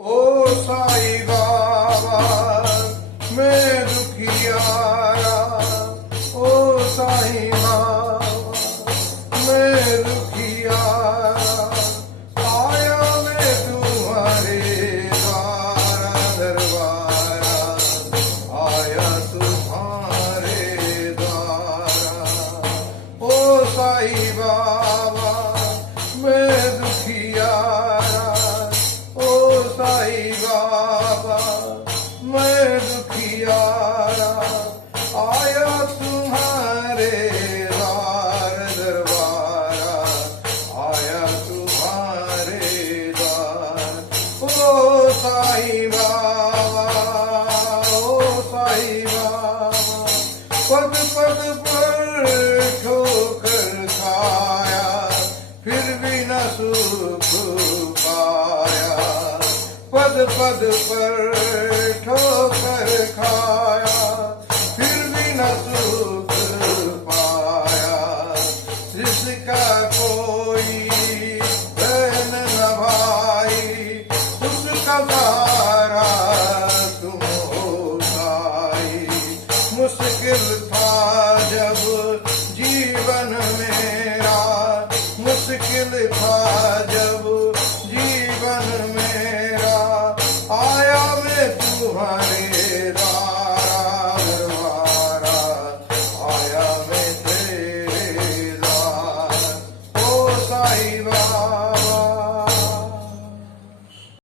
ओ साईं बाबा मैं दुखियारा, ओ साईं बाबा मैं दुखियारा, आया मैं तुम्हारे द्वारा दरबारा, आया तुम्हारे द्वारा। ओ साईं बाबा मैं दुखियारा, ओ साईं बाबा मैं दुखियारा, आया तुम्हारे द्वार दरबारा, आया तुम्हारे द्वार। ओ साईं बाबा, ओ साईं बाबा पग पग पर ठोकर खाया, फिर भी न सुख पाया, पद पद पर ठोकर खाया, फिर भी न सुख पाया, जिसका